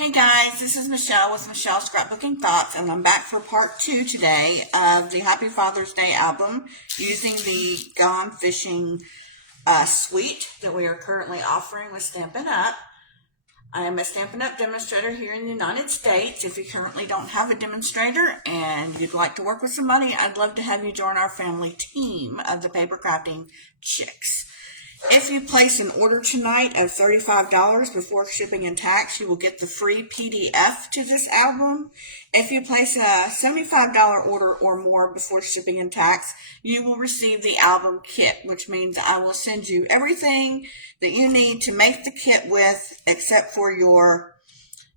Hey guys, this is Michelle with Michelle's Scrapbooking Thoughts, and I'm back for part 2 today of the Happy Father's Day album using the Gone Fishing suite that we are currently offering with Stampin' Up. I am a Stampin' Up demonstrator here in the United States. If you currently don't have a demonstrator and you'd like to work with somebody, I'd love to have you join our family team of the Paper Crafting Chicks. If you place an order tonight of $35 before shipping and tax, you will get the free PDF to this album. If you place a $75 order or more before shipping and tax, you will receive the album kit, which means I will send you everything that you need to make the kit with, except for your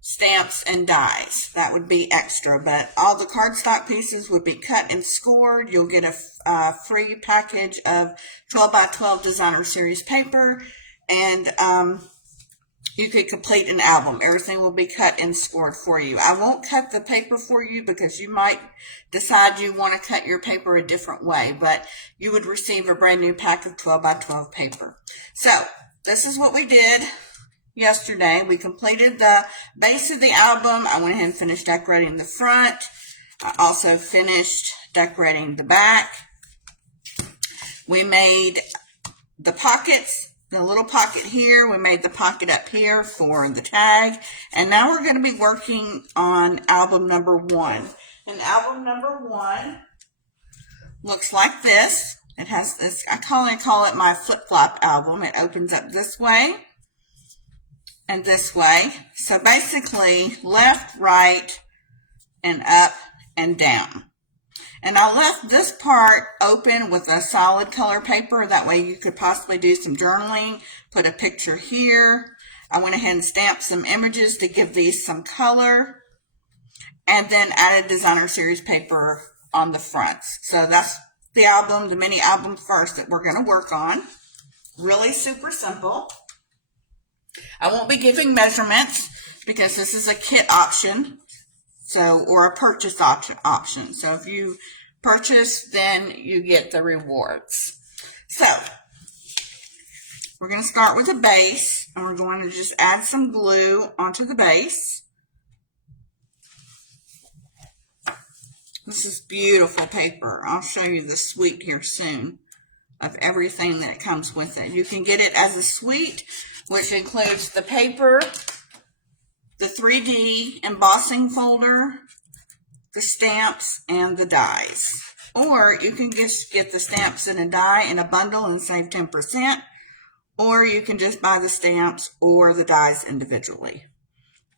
stamps and dies. That would be extra, but all the cardstock pieces would be cut and scored. You'll get a free package of 12 by 12 designer series paper, and you could complete an album. Everything will be cut and scored for you. I won't cut the paper for you because you might decide you want to cut your paper a different way, but you would receive a brand new pack of 12 by 12 paper. So this is what we did yesterday. We completed the base of the album. I went ahead and finished decorating the front. I also finished decorating the back. We made the pockets, the little pocket here. We made the pocket up here for the tag. And now we're going to be working on album number 1. And album number 1 looks like this. It has this, I call it my flip-flop album. It opens up this way and this way. So basically left, right, and up and down. And I left this part open with a solid color paper. That way you could possibly do some journaling, put a picture here. I went ahead and stamped some images to give these some color, and then added designer series paper on the fronts. So that's the album, the mini album first that we're going to work on. Really super simple. I won't be giving measurements because this is a kit option, or a purchase option. So if you purchase, then you get the rewards. So we're going to start with a base, and we're going to just add some glue onto the base. This is beautiful paper. I'll show you the suite here soon of everything that comes with it. You can get it as a suite, which includes the paper, the 3D embossing folder, the stamps, and the dies. Or you can just get the stamps and a die in a bundle and save 10%. Or you can just buy the stamps or the dies individually.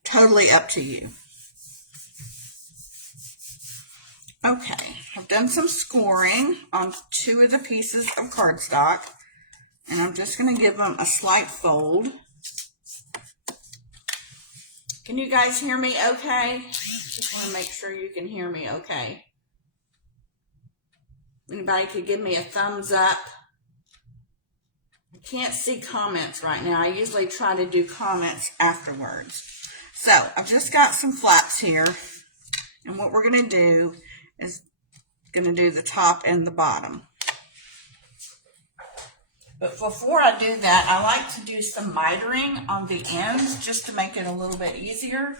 Totally up to you. Okay, I've done some scoring on 2 of the pieces of cardstock, and I'm just going to give them a slight fold. Can you guys hear me okay? Just want to make sure you can hear me okay. Anybody could give me a thumbs up. I can't see comments right now. I usually try to do comments afterwards. So I've just got some flaps here, and what we're going to do is going to do the top and the bottom. But before I do that, I like to do some mitering on the ends just to make it a little bit easier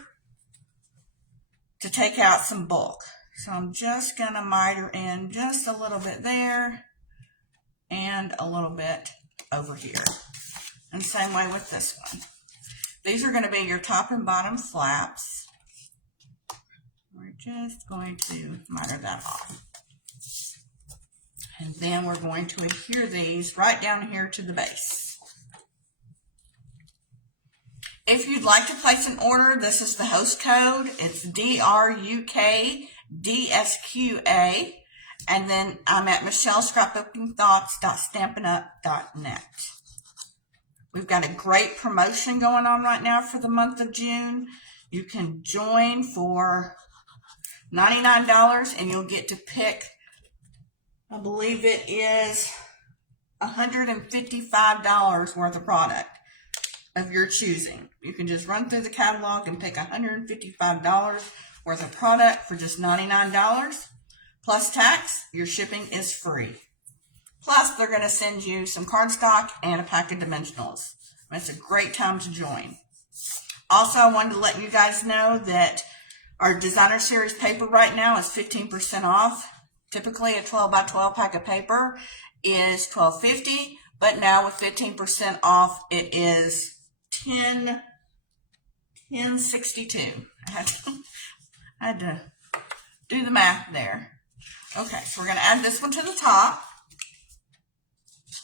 to take out some bulk. So I'm just going to miter in just a little bit there and a little bit over here. And same way with this one. These are going to be your top and bottom flaps. We're just going to miter that off. And then we're going to adhere these right down here to the base. If you'd like to place an order, this is the host code. It's DRUKDSQA. And then I'm at michellescrapbookingthoughts.stampinup.net. We've got a great promotion going on right now for the month of June. You can join for $99 and you'll get to pick, I believe it is $155 worth of product of your choosing. You can just run through the catalog and pick $155 worth of product for just $99. Plus tax, your shipping is free. Plus, they're going to send you some cardstock and a pack of dimensionals. It's a great time to join. Also, I wanted to let you guys know that our designer series paper right now is 15% off. Typically a 12 by 12 pack of paper is $12.50, but now with 15% off, it is $10.62. I had to do the math there. Okay, so we're going to add this one to the top.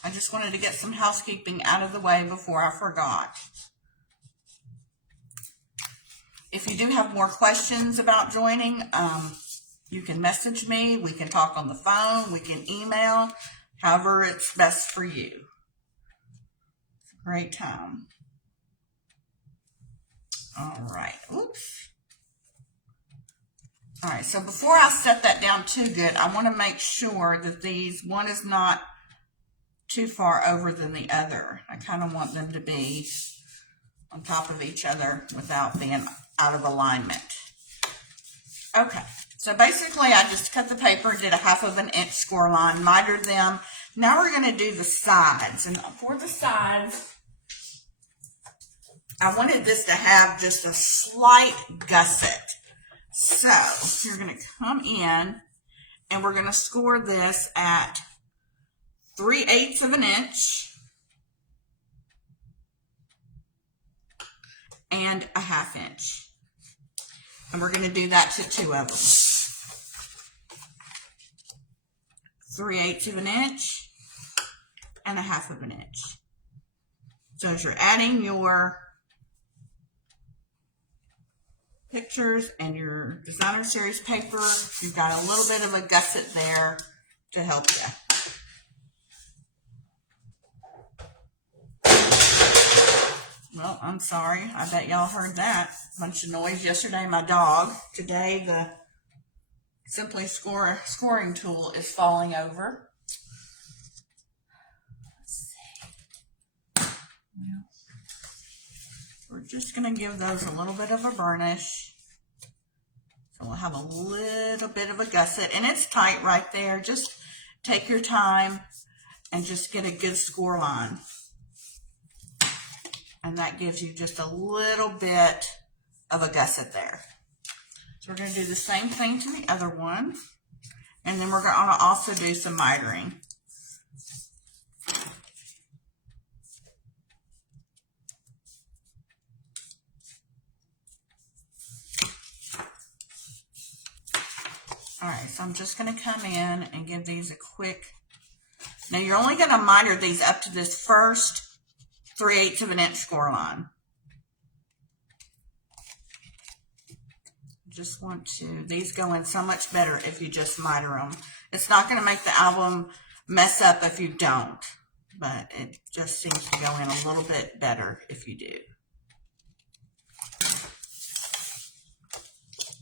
I just wanted to get some housekeeping out of the way before I forgot. If you do have more questions about joining, you can message me. We can talk on the phone. We can email. However it's best for you. It's a great time. All right. Oops. All right. So before I set that down too good, I want to make sure that one is not too far over than the other. I kind of want them to be on top of each other without being out of alignment. Okay, so basically I just cut the paper, did a 1/2 inch score line, mitered them. Now we're going to do the sides, and for the sides I wanted this to have just a slight gusset. So you're going to come in and we're going to score this at 3/8 of an inch and a 1/2 inch. And we're going to do that to 2 of them. 3/8 of an inch and a 1/2 of an inch. So as you're adding your pictures and your designer series paper, you've got a little bit of a gusset there to help you. Well, I'm sorry. I bet y'all heard that. Bunch of noise yesterday. My dog. Today, the Simply scoring tool is falling over. Let's see. Well, we're just going to give those a little bit of a burnish. So we'll have a little bit of a gusset. And it's tight right there. Just take your time and just get a good score line. And that gives you just a little bit of a gusset there. So we're going to do the same thing to the other one. And then we're going to also do some mitering. All right, so I'm just going to come in and give these a quick. Now you're only going to miter these up to this first 3/8 of an inch score line. Just want to, these go in so much better if you just miter them. It's not going to make the album mess up if you don't, but it just seems to go in a little bit better if you do.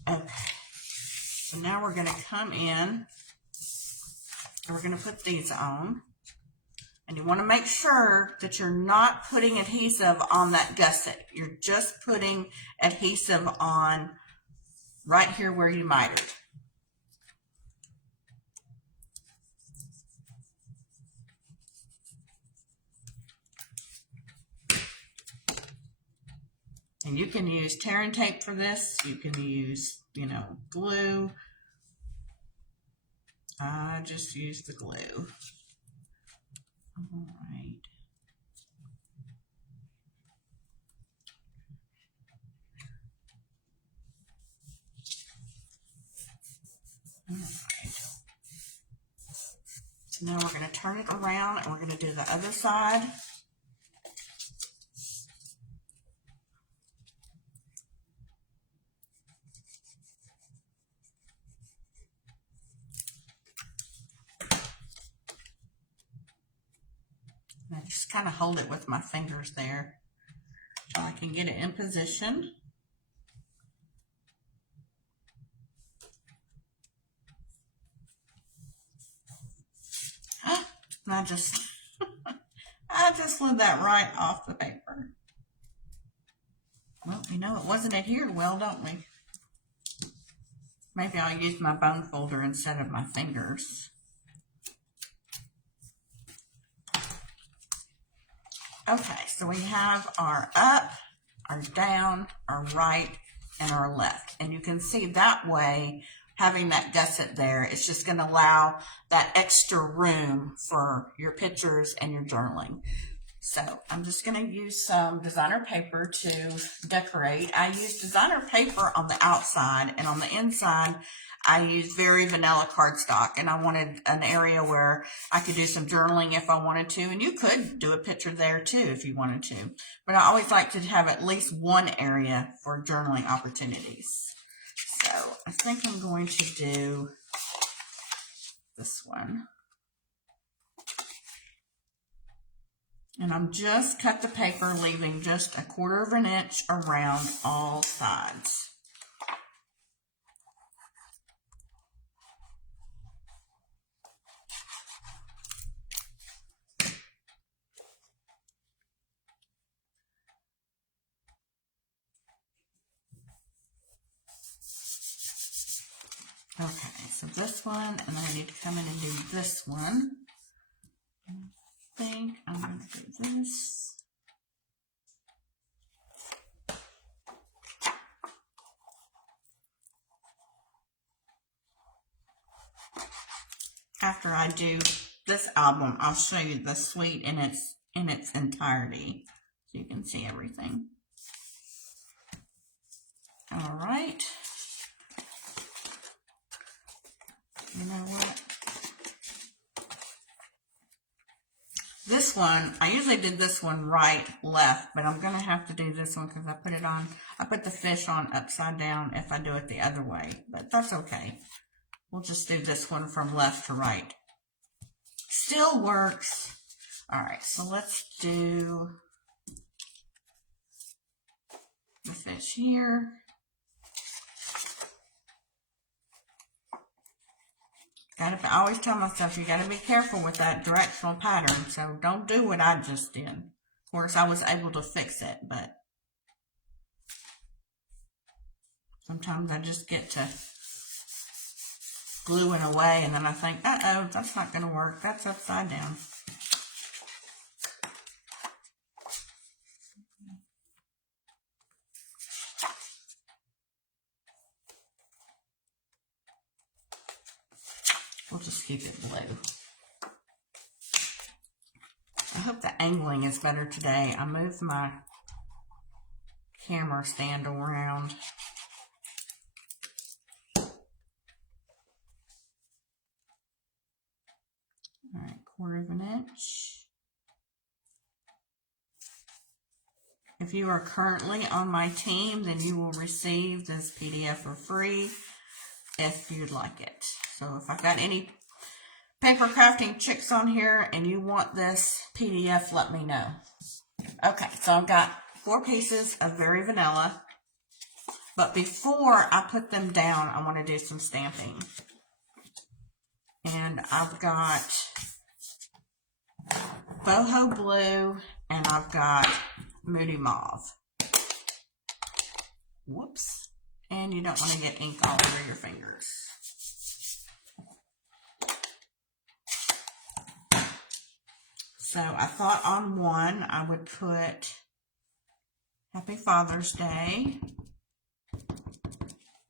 Okay, so now we're going to come in and we're going to put these on. And you want to make sure that you're not putting adhesive on that gusset. You're just putting adhesive on right here where you mitered. And you can use tear and tape for this. You can use, glue. I just use the glue. All right. All right. So now we're going to turn it around and we're going to do the other side. And I just kind of hold it with my fingers there so I can get it in position. And I just slid that right off the paper. Well, it wasn't adhered well, don't we? Maybe I'll use my bone folder instead of my fingers. Okay, so we have our up, our down, our right, and our left. And you can see that way, having that gusset there, it's just going to allow that extra room for your pictures and your journaling. So I'm just going to use some designer paper to decorate. I use designer paper on the outside, and on the inside I use very vanilla cardstock, and I wanted an area where I could do some journaling if I wanted to, and you could do a picture there too if you wanted to. But I always like to have at least one area for journaling opportunities. So I think I'm going to do this one. And I'm just cut the paper, leaving just 1/4 of an inch around all sides. Okay, so this one, and then I need to come in and do this one. I think I'm going to do this. After I do this album, I'll show you the suite in its entirety, so you can see everything. All right. You know what? This one, I usually did this one right, left, but I'm going to have to do this one because I put the fish on upside down if I do it the other way, but that's okay. We'll just do this one from left to right. Still works. All right, so let's do the fish here. I always tell myself you got to be careful with that directional pattern, so don't do what I just did. Of course, I was able to fix it, but sometimes I just get to gluing away, and then I think, uh-oh, that's not going to work. That's upside down. We'll just keep it blue. I hope the angling is better today. I moved my camera stand around. All right, 1/4 of an inch. If you are currently on my team, then you will receive this PDF for free if you'd like it. So if I've got any paper crafting chicks on here and you want this PDF, let me know. Okay, so I've got 4 pieces of Very Vanilla. But before I put them down, I want to do some stamping. And I've got Boho Blue and I've got Moody Mauve. Whoops. And you don't want to get ink all over your fingers. So I thought on one I would put Happy Father's Day.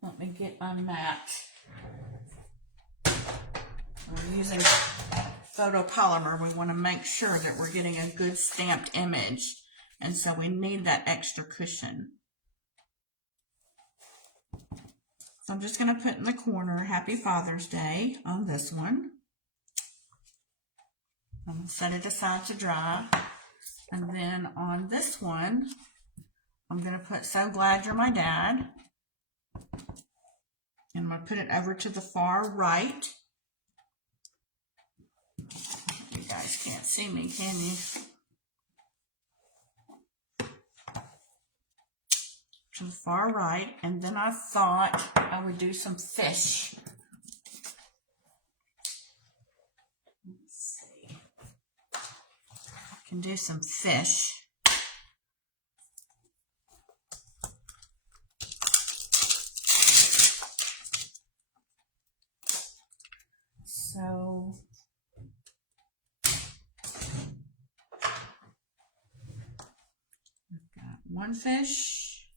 Let me get my mat. We're using photopolymer. We want to make sure that we're getting a good stamped image, and so we need that extra cushion. So I'm just going to put in the corner Happy Father's Day on this one. I'm going to set it aside to dry. And then on this one, I'm going to put So Glad You're My Dad. And I'm going to put it over to the far right. You guys can't see me, can you? To the far right. And then I thought I would do some fish. Let's see. I can do some fish. So I've got one fish,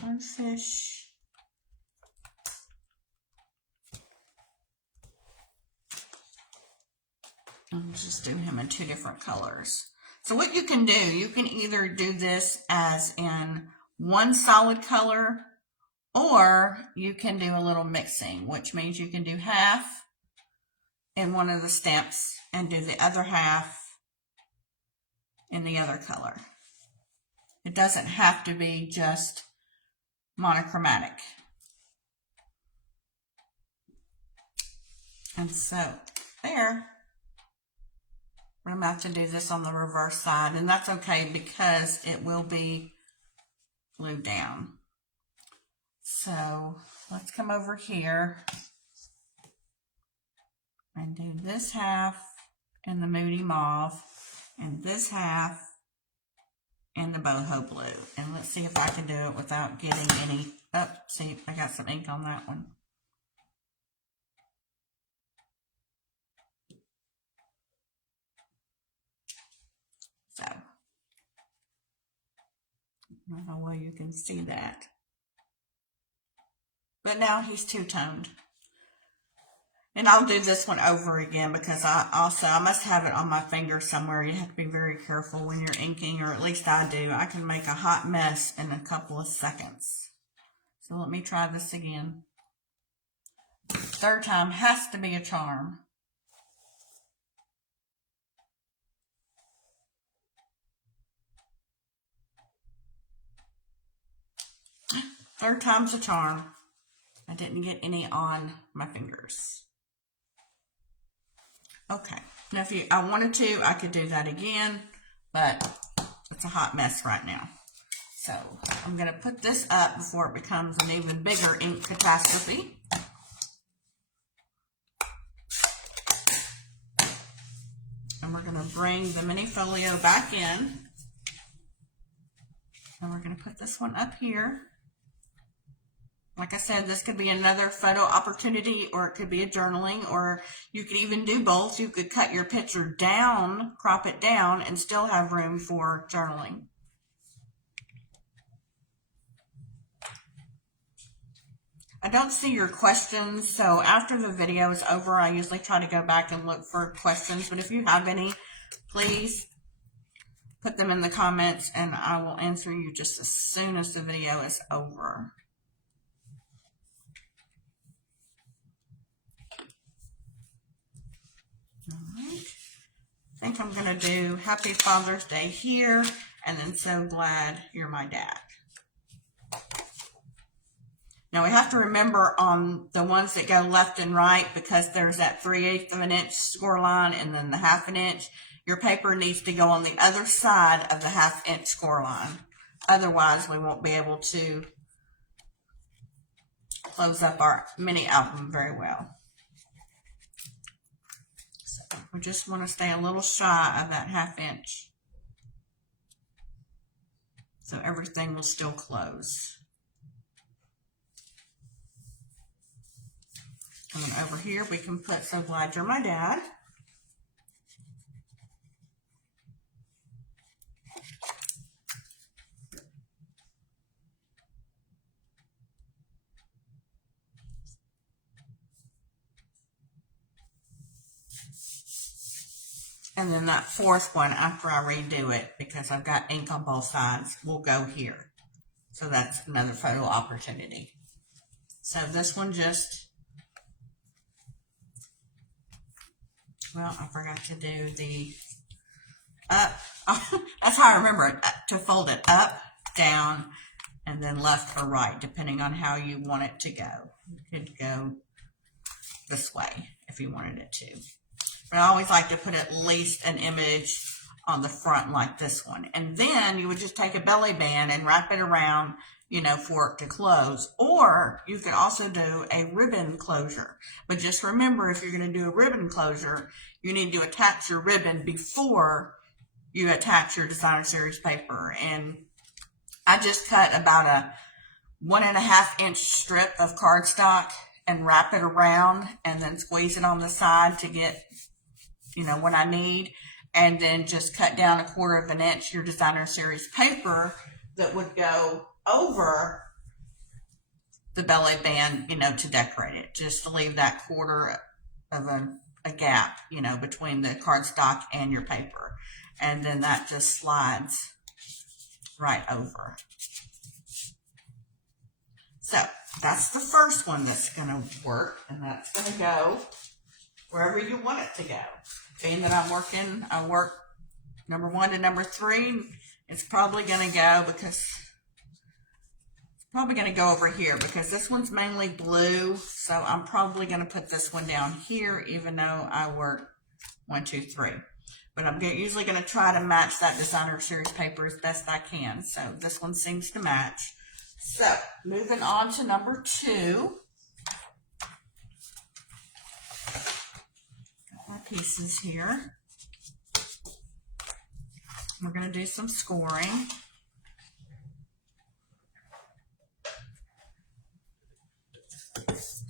one fish, I'm just doing him in two different colors. So what you can do, you can either do this as in one solid color, or you can do a little mixing, which means you can do half in one of the stamps and do the other half in the other color. It doesn't have to be just monochromatic. And so there, I'm about to do this on the reverse side, and that's okay because it will be glued down. So let's come over here and do this half in the Moody Mauve and this half in the Boho Blue. And let's see if I can do it without getting any, oh, see, I got some ink on that one. So, I don't know how well you can see that. But now he's two-toned. And I'll do this one over again because I must have it on my finger somewhere. You have to be very careful when you're inking, or at least I do. I can make a hot mess in a couple of seconds. So let me try this again. Third time has to be a charm. Third time's a charm. I didn't get any on my fingers. Okay, now if I wanted to, I could do that again, but it's a hot mess right now. So I'm going to put this up before it becomes an even bigger ink catastrophe. And we're going to bring the mini folio back in. And we're going to put this one up here. Like I said, this could be another photo opportunity, or it could be a journaling, or you could even do both. You could cut your picture down, crop it down, and still have room for journaling. I don't see your questions, so after the video is over, I usually try to go back and look for questions. But if you have any, please put them in the comments, and I will answer you just as soon as the video is over. Alright, I think I'm going to do Happy Father's Day here, and then So Glad You're My Dad. Now we have to remember on the ones that go left and right, because there's that 3/8 of an inch score line and then the 1/2 inch, your paper needs to go on the other side of the 1/2 inch score line. Otherwise, we won't be able to close up our mini album very well. We just want to stay a little shy of that 1/2 inch, so everything will still close. Coming over here, we can put So Glad You're My Dad. And then that fourth one, after I redo it, because I've got ink on both sides, will go here. So that's another photo opportunity. So this one just, well, I forgot to do the up. That's how I remember it, to fold it up, down, and then left or right, depending on how you want it to go. You could go this way if you wanted it to. But I always like to put at least an image on the front like this one. And then you would just take a belly band and wrap it around, you know, for it to close. Or you could also do a ribbon closure. But just remember, if you're going to do a ribbon closure, you need to attach your ribbon before you attach your designer series paper. And I just cut about a 1.5 inch strip of cardstock and wrap it around and then squeeze it on the side to get, you know, what I need. And then just cut down 1/4 of an inch your designer series paper that would go over the belly band, you know, to decorate it, just to leave that 1/4 of a gap, you know, between the cardstock and your paper. And then that just slides right over. So that's the first one that's going to work, and that's going to go wherever you want it to go. Being that I work number 1 to number 3, it's probably going to go over here because this one's mainly blue. So I'm probably going to put this one down here, even though I work 1, 2, 3. But I'm usually going to try to match that designer series paper as best I can. So this one seems to match. So moving on to number 2. Got my pieces here. We're going to do some scoring.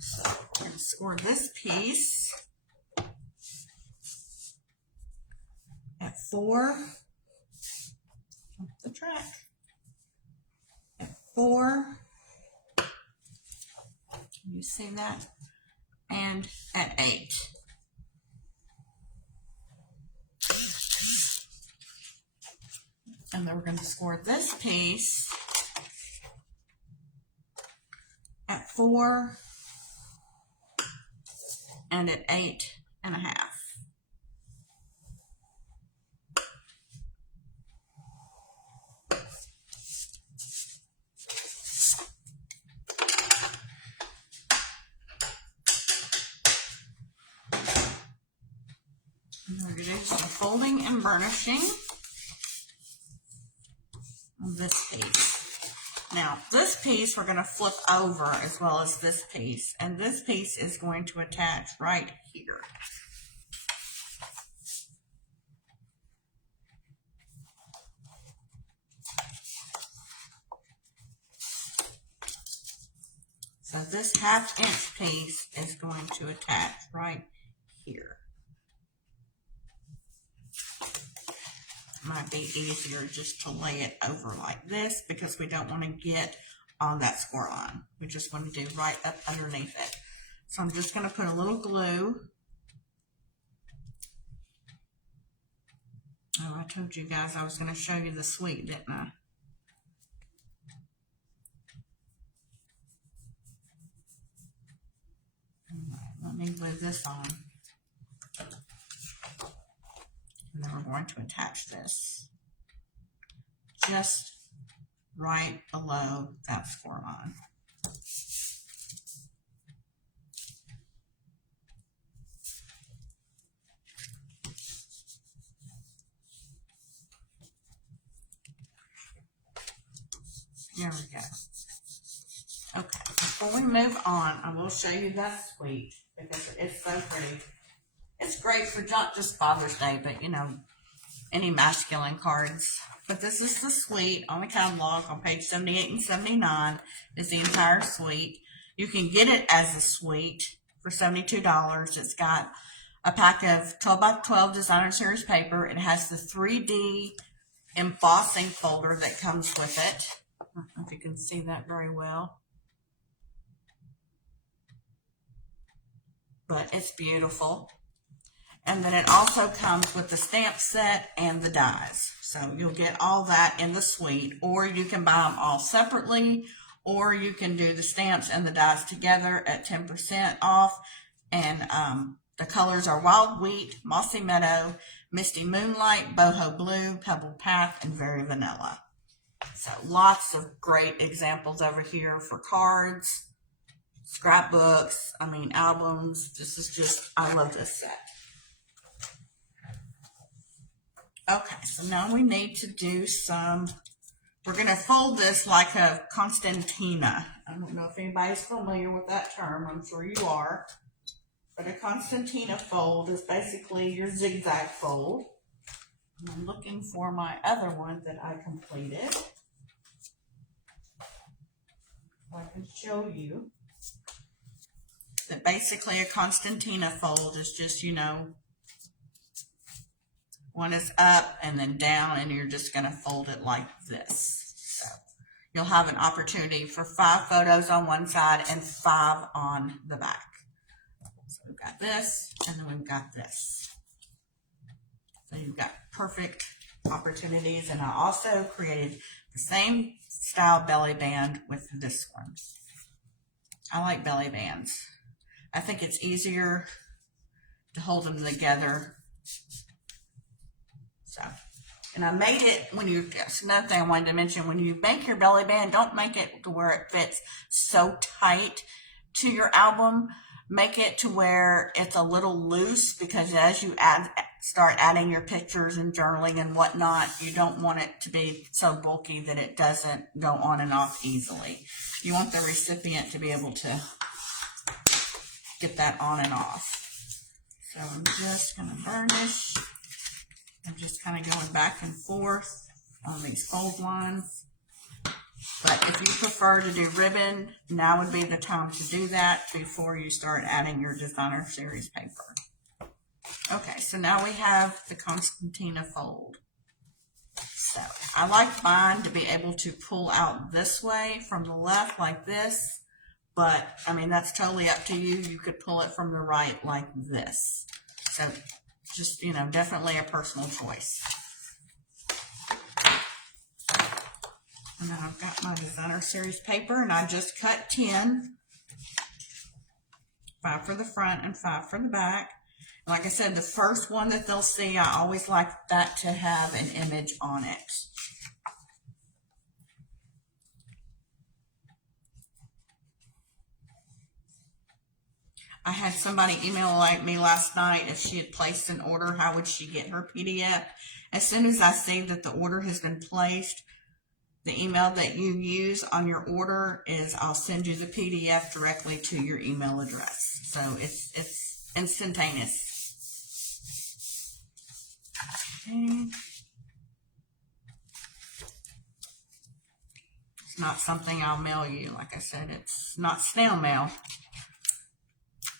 So we're going to score this piece at 4. Off the track. At 4. Can you see that? And at 8. And then we're going to score this piece at 4 and at 8.5. And we're going to do some folding and burnishing on this piece. Now, this piece we're going to flip over as well as this piece, and this piece is going to attach right here. So this 1/2 inch piece is going to attach right here. Might be easier just to lay it over like this because we don't want to get on that score line. We just want to do right up underneath it. So I'm just going to put a little glue. Oh, I told you guys I was going to show you the suite, didn't I? Let me glue this on. And then we're going to attach this just right below that score line. There we go. Okay, before we move on, I will show you that suite because it's so pretty. It's great for not just Father's Day, but, you know, any masculine cards. But this is the suite on the catalog on page 78 and 79. It's the entire suite. You can get it as a suite for $72. It's got a pack of 12 by 12 designer series paper. It has the 3D embossing folder that comes with it. I don't know if you can see that very well. But it's beautiful. And then it also comes with the stamp set and the dies. So you'll get all that in the suite, or you can buy them all separately, or you can do the stamps and the dies together at 10% off. And the colors are Wild Wheat, Mossy Meadow, Misty Moonlight, Boho Blue, Pebble Path, and Very Vanilla. So lots of great examples over here for cards, scrapbooks, albums. This is just, I love this set. Okay, so now we need to do we're going to fold this like a concertina. I don't know if anybody's familiar with that term. I'm sure you are. But a concertina fold is basically your zigzag fold. And I'm looking for my other one that I completed, so I can show you. So basically a Constantina fold is just, you know, one is up and then down, and you're just going to fold it like this. So you'll have an opportunity for 5 photos on one side and 5 on the back. So we've got this, and then we've got this. So you've got perfect opportunities. And I also created the same style belly band with this one. I like belly bands. I think it's easier to hold them together. So, and I made it when you, that's another thing I wanted to mention, when you make your belly band, don't make it to where it fits so tight to your album. Make it to where it's a little loose, because as you start adding your pictures and journaling and whatnot, you don't want it to be so bulky that it doesn't go on and off easily. You want the recipient to be able to get that on and off. So I'm just going to burnish. I'm just kind of going back and forth on these fold lines. But if you prefer to do ribbon, now would be the time to do that before you start adding your designer series paper. Okay, so now we have the Constantina fold. So I like mine to be able to pull out this way from the left like this, but I mean, that's totally up to you. You could pull it from the right like this. So just, you know, definitely a personal choice. And then I've got my designer series paper, and I just cut 10, 5 for the front and 5 for the back. And like I said, the first one that they'll see, I always like that to have an image on it. I had somebody email me last night if she had placed an order, how would she get her PDF? As soon as I see that the order has been placed, the email that you use on your order is I'll send you the PDF directly to your email address. So it's instantaneous. Okay. It's not something I'll mail you. Like I said, it's not snail mail.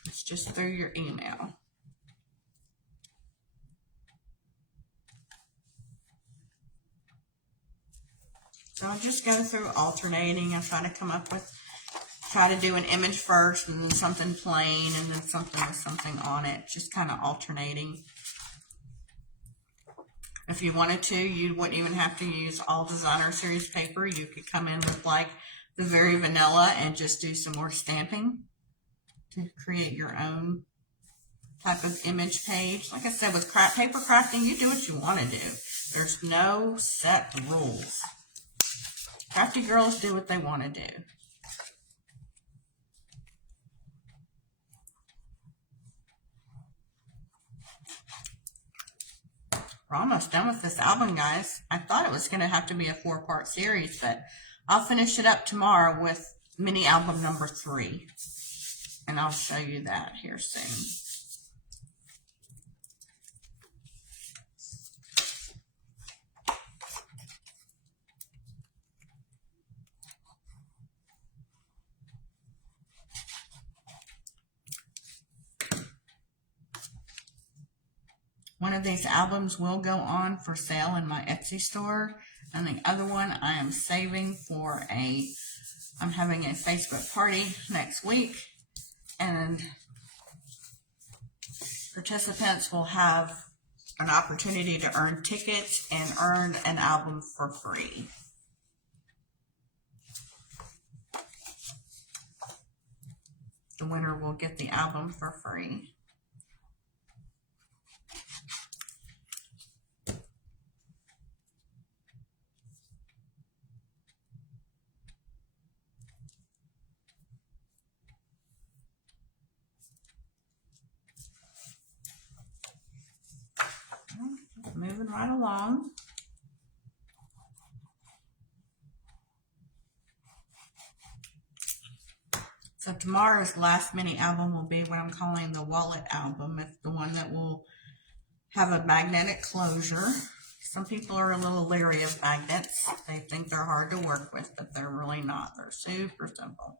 It's just through your email. So I'll just go through alternating and try to come up with, try to do an image first and then something plain and then something with something on it, just kind of alternating. If you wanted to, you wouldn't even have to use all designer series paper. You could come in with like the very vanilla and just do some more stamping to create your own type of image page. Like I said, with paper crafting, you do what you want to do. There's no set rules. Crafty girls do what they want to do. We're almost done with this album, guys. I thought it was going to have to be a 4-part series, but I'll finish it up tomorrow with mini album number 3. And I'll show you that here soon. One of these albums will go on for sale in my Etsy store, and the other one I am saving for I'm having a Facebook party next week, and participants will have an opportunity to earn tickets and earn an album for free. The winner will get the album for free. Moving right along. So tomorrow's last mini album will be what I'm calling the wallet album. It's the one that will have a magnetic closure. Some people are a little leery of magnets. They think they're hard to work with, but they're really not. They're super simple.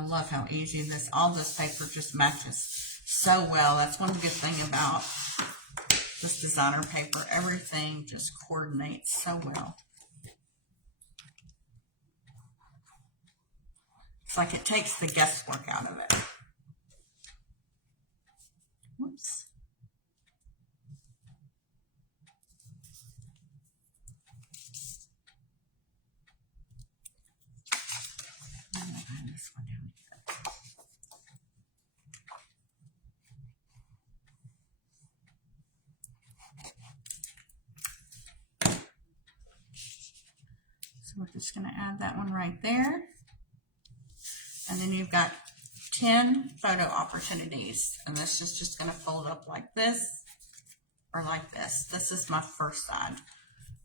I love how easy all this paper just matches so well. That's one good thing about this designer paper. Everything just coordinates so well. It's like it takes the guesswork out of it. Whoops. This one down here. So we're just going to add that one right there. And then you've got 10 photo opportunities. And this is just going to fold up like this or like this. This is my first side.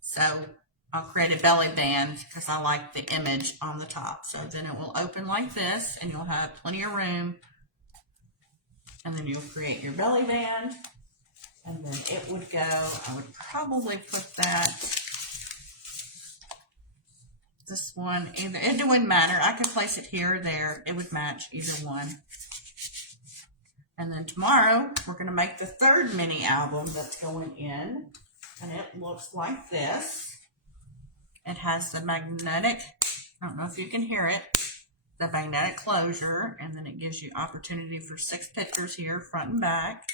So I'll create a belly band because I like the image on the top. So then it will open like this and you'll have plenty of room. And then you'll create your belly band. And then it would go, I would probably put that, this one, either, it wouldn't matter. I could place it here or there. It would match either one. And then tomorrow, we're going to make the third mini album that's going in. And it looks like this. It has the magnetic, I don't know if you can hear it, the magnetic closure. And then it gives you opportunity for 6 pictures here, front and back.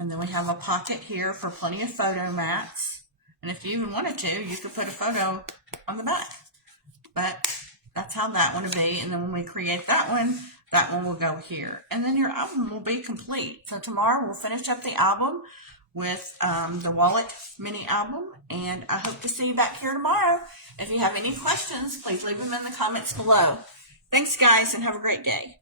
And then we have a pocket here for plenty of photo mats. And if you even wanted to, you could put a photo on the back. But that's how that one will be. And then when we create that one will go here. And then your album will be complete. So tomorrow we'll finish up the album with the wallet mini album. And I hope to see you back here tomorrow. If you have any questions, please leave them in the comments below. Thanks, guys, and have a great day.